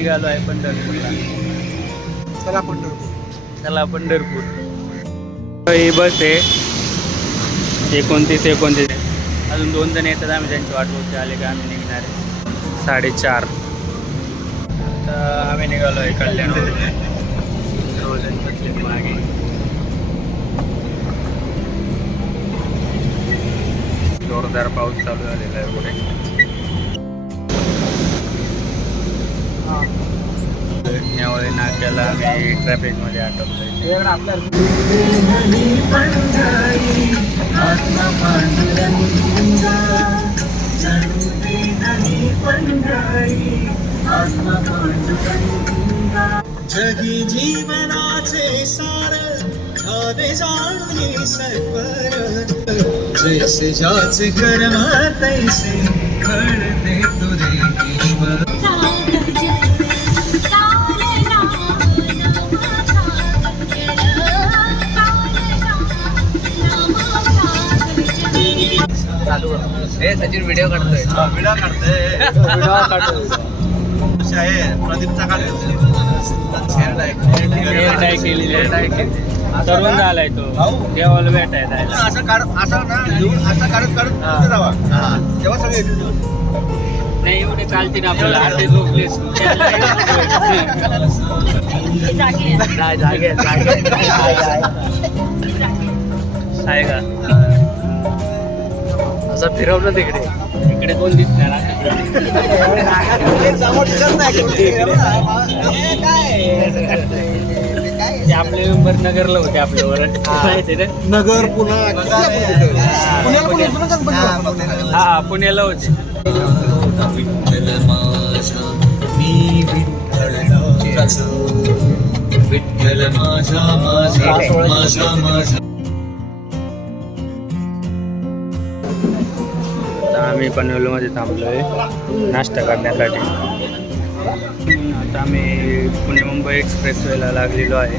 निघालो आहे पंढरपूरला. चला पंढरपूर. चला पंढरपूर. ही बस आहे. एकोणतीस एकोणतीस. अजून दोन जण येतात आम्ही त्यांची वाट बघते आले का आम्ही निघणार आहे. साडेचार. तर आम्ही निघालो आहे कल्याण मागे जोरदार पाऊस चालू झालेला आहे पुढे. नाक्याला आम्ही ट्रॅफिकमध्ये अटकलो जगी जीवनाचे सार हवे जाणून सत्वर जैसे जाच कर्म तैसे घडते तुरे हे सचिन व्हिडिओ काढतोय. व्हिडिओ काढतोय. आहे. प्रदीपचा काढतो डाय केलेली आहे तरुण झालाय तो. देवाला भेटायला जायला. असं काढ असं ना घेऊन असं काढत काढत पुढे जावा. तेव्हा सगळे येतील. नाही एवढे चालतील आपल्याला. अर्धे झोपले जागे. आहे का असं फिरवलं तिकडे. इकडे कोण दिसणार? ते आपले मेंबर नगरला होते आपल्यावर माहिती ना नगर पुन्हा हा पुण्याला होते विठ्ठल माझा मी विठ्ठलाचा विठ्ठल माझा माझा माझा आम्ही पनवेलमध्ये थांबलोय नाश्ता करण्यासाठी. आता आम्ही पुणे मुंबई एक्सप्रेसवेला लागलेलो आहे.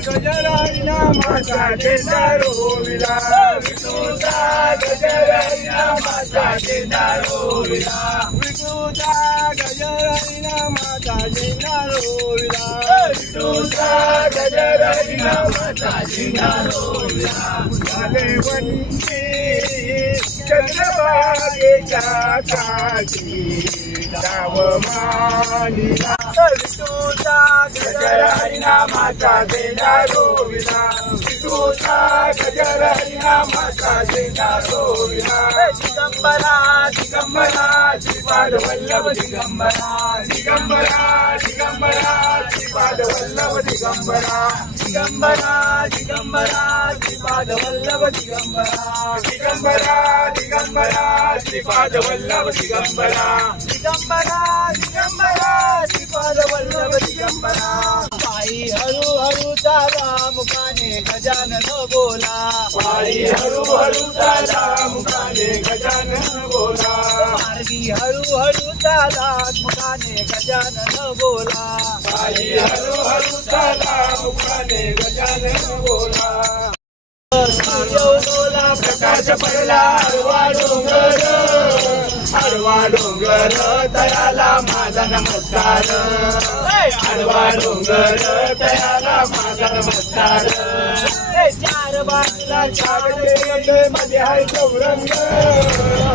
गजराईना माझा देणार होविला विनोदा गजराईना माझा देणार होविला विनोदा गजराईना माझा देणार होविला विनोदा गजराईना माझा देणार होविला झाले वंदे चंद्रभागेच्या काठी जाव मानिला విష్ణుతా గజర హరినామ జయ గోవింద విష్ణుతా గజర హరినామ జయ గోవింద దిగంబర దిగంబర శ్రీపాద వల్లభ దిగంబర దిగంబర దిగంబర శ్రీపాద వల్లభ దిగంబర దిగంబర దిగంబర శ్రీపాద వల్లభ దిగంబర దిగంబర దిగంబర శ్రీపాద వల్లభ దిగంబర దిగంబర దిగంబర दिगंबरा पायी हळू हळू चाला मुखाने गजानन बोला पायी हळू हळू चाला मुखाने गजानन बोला. मार्गी हळू हळू चाला मुखाने गजानन बोला पायी हळू हळू चाला मुखाने गजानन बोला. प्रकाश पडला हळवा डोंगर हळवा डोंगर तयाला माझा नमस्कार. हळवा डोंगर तयाला माझा नमस्कार. चार बाजूला चारमध्ये आहे चौरंग.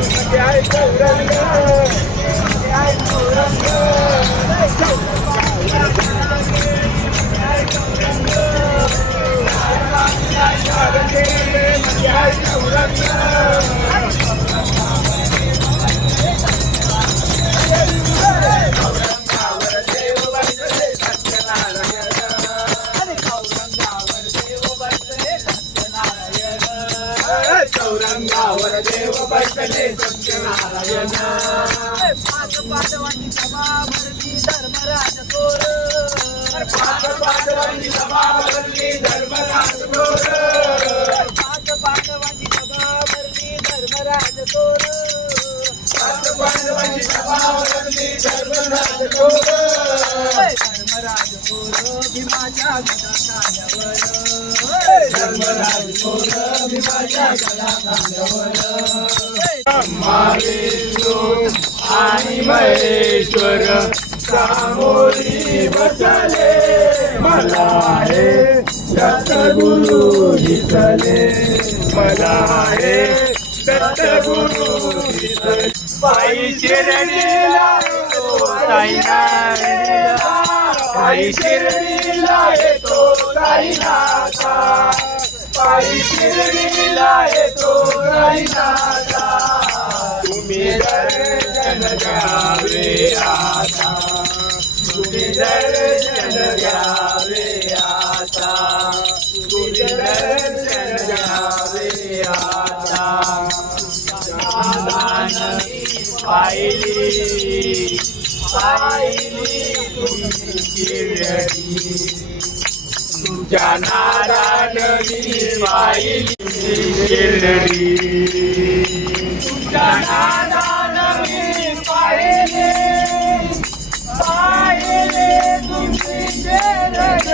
मध्ये आहे चौरंग. मध्ये आहे चौरंग. मध्ये आहे चौरंग. आणि महेश्वर सामोरी बसले मला हे दत्तगुरु दिसले मला हे दत्तगुरु दिसले भाई शिरडीला येतो ताई नांदीला भाई शिरडीला येतो ताई नाथा आता. तुम्ही दर्शन आता. तुम्ही पाहिली. पाहिली तुमची शिरडी तुमच्या नारायणी पाहिली शिरडी तुमच्या नारायणी पाहिली. पाहिली तुमची शिरडी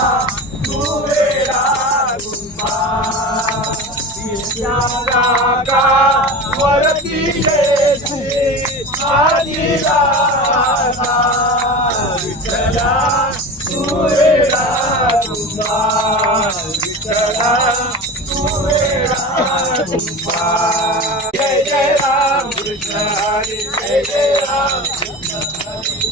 तुवेला गुंबा जय जय राम कृष्ण हरी जय जय राम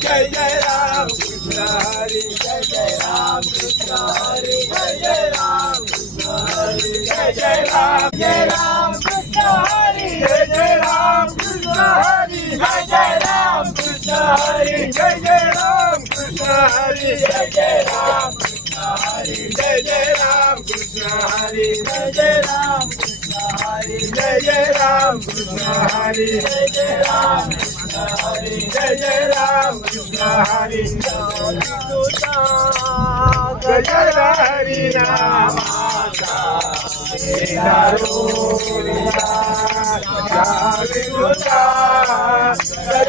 जय जय राम कृष्ण हरी जय जय राम कृष्ण हरी जय जय राम कृष्ण हरी जय जय राम जय राम कृष्ण हरी जय जय राम कृष्ण हरी जय जय राम कृष्ण हरी जय जय राम कृष्ण हरी जय जय राम कृष्ण हरी जय जय राम कृष्ण हरी जय जय राम कृष्ण हरी जय जय राम कृष्ण हरी जय जय राम कृष्ण हरी जय जय जय राम कृष्ण हरी गजर हरी नामाचा गजर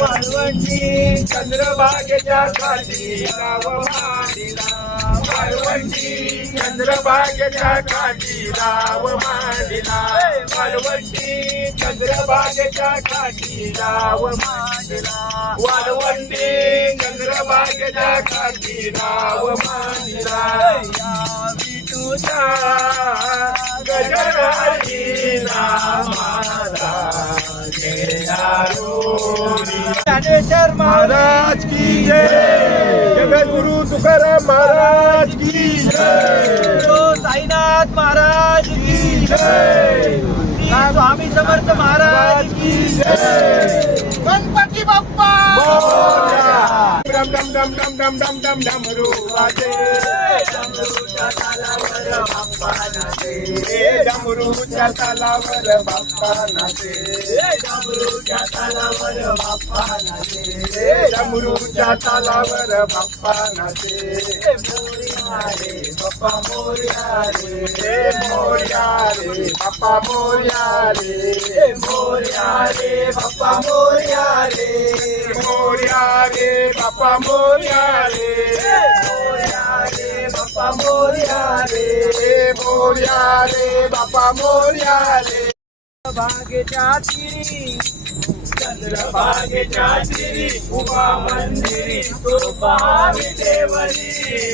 वाळवंटी चंद्रभागेच्या काठी गाव मांडिला वाळवंटी चंद्रभागेच्या काठी गाव मांडिला वाळवंटी चंद्रभागेच्या काठी गाव मांडिला वाळवंटी चंद्रभागेच्या काठी गाव मांडिला विठूचा गजर ज्ञानेश्वर महाराज की जय। जगद्गुरु तुकाराम महाराज की जय। साईनाथ महाराज की जय। स्वामी समर्थ महाराज की जय। गणपती बाप्पा। डम डम डम डम डम डम डम डमरू वाजे डमरूच्या तालावर बाप्पा नाचे डमरूच्या तालावर बाप्पा नाचे डमरूच्या तालावर बाप्पा नाचे मोर्या रे बाप्पा मोर्या रे मोर्या रे बाप्पा मोर्या रे मोर्या रे बाप्पा मोर्या रे मोर्या रे बाप्पा मोरिया रे बापा मोरिया रे मोरिया रे बापा मोरिया रे भाग जाती चंद्रभागेच्या तिरी उभा मंदिरी तो पाहावी देवरी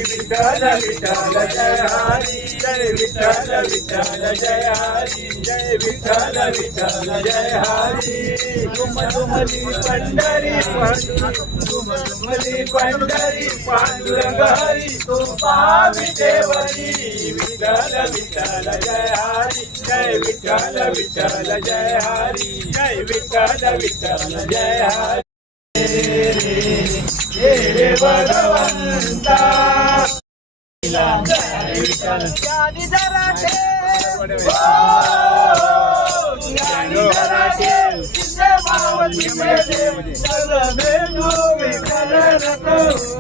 विठ्ठल विठ्ठल जय हरी जय विठ्ठल विठ्ठल जय हरी जय विठ्ठल विठ्ठल जय हरी तुम तुमली पंढरी तुम तुमली पंढरी पांडुरंग हरी तो पाहावी देवरी विठ्ठल विठ्ठल जय हरी जय विठ्ठल विठ्ठल जय हरी जय विठ्ठल विठ्ठल राम जय हरे भगवंता विठ्ठल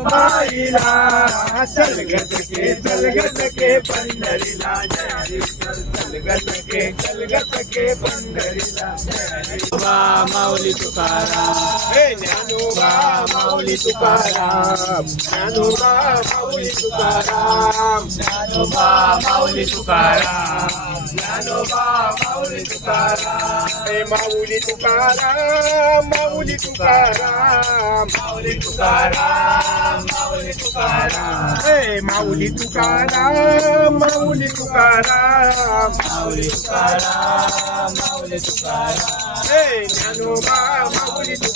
माईला चल गटके चल गटके पंढरीला चल गटके माऊली तुकारा ज्ञानोबा माऊली तुकाराम ज्ञानोबा माऊली तुकाराम माऊली तुकाराम. ज्ञानोबा माऊली तुकाराम. माऊली तुकाराम माऊली तुकाराम. माऊली तुकाराम माऊली तुकाराम. हे माऊली तुकाराम माऊली तुकाराम. माऊली तुकाराम माऊली तुकाराम. हे ज्ञानोबा माऊली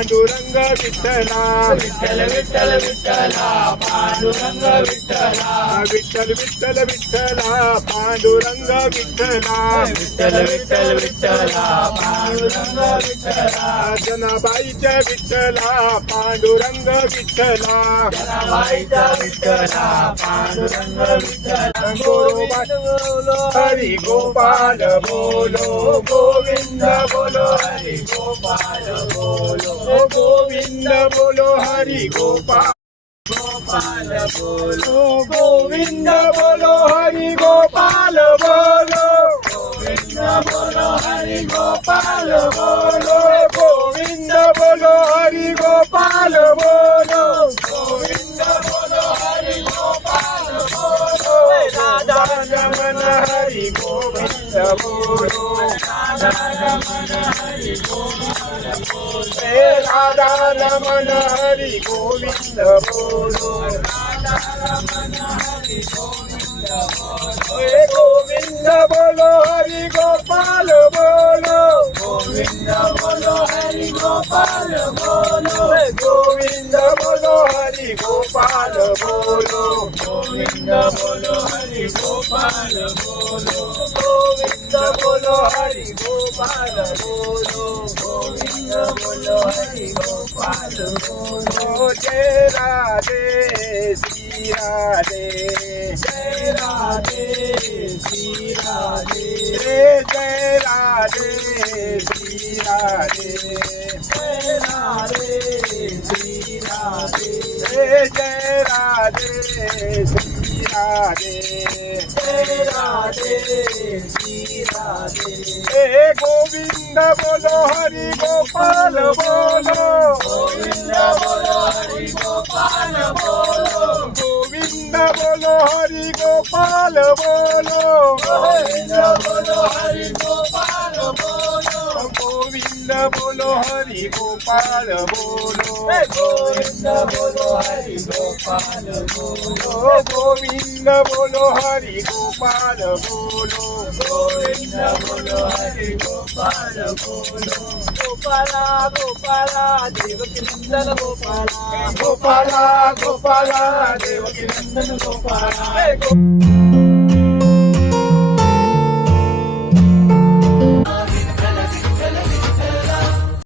పాండురంగ విఠల. విఠల విఠల విఠల పాండురంగ విఠల. విఠల విఠల విఠల పాండురంగ విఠల. విఠల విఠల విఠల పాండురంగ విఠల. జనబాయి జ విఠల పాండురంగ విఠల. జనబాయి జ విఠల పాండురంగ విఠల. जनाबाईच्या विठ्ठला पांडुरंग विठ्ठला जनाबाईच्या विठ्ठला पांडुरंग विठ्ठला गोरोबा हरी गोपाल बोलो गोविंद बोलो हरी गोपाल बोलो गोविंद बोलो हरी गोपाल गोपाल बोलो गोविंद बोलो हरि गोपाल बोलो गोविंद बोलो हरि गोपाल बोलो गोविंद बोलो हरि गोपाल बोलो राधा रमन हरि गोपाल बोलो राधा रमण हरी गोविंद बोलो हे गोविंद बोलो हरी गोपाल बोलो गोविंद बोलो हरी गोपाल बोलो गोविंद बोलो हरी गोपाल बोलो गोविंद बोलो हरि गोपाल बोलो गोविंद बोलो हरि गोपाल बोलो गोविंद बोलो हरि गोपाल बोलो जय राधे श्री राधे जय राधे श्री राधे जय राधे श्री राधे जय राधे श्री राधे जय राधे श्री राधे जय राधे হে গোবিন্দ বলো হরি গোপাল বলো। গোবিন্দ বলো হরি গোপাল বলো। গোবিন্দ বলো হরি গোপাল বলো। গোবিন্দ বলো হরি গোপাল বলো। Govinda bolo Hari Gopal bolo Govinda bolo Hari Gopal bolo Govinda bolo Hari Gopal bolo Govinda bolo Hari Gopal bolo Gopala, Gopala, Devaki Nandana Gopala, Gopala, Gopala, Devaki Nandana Gopala.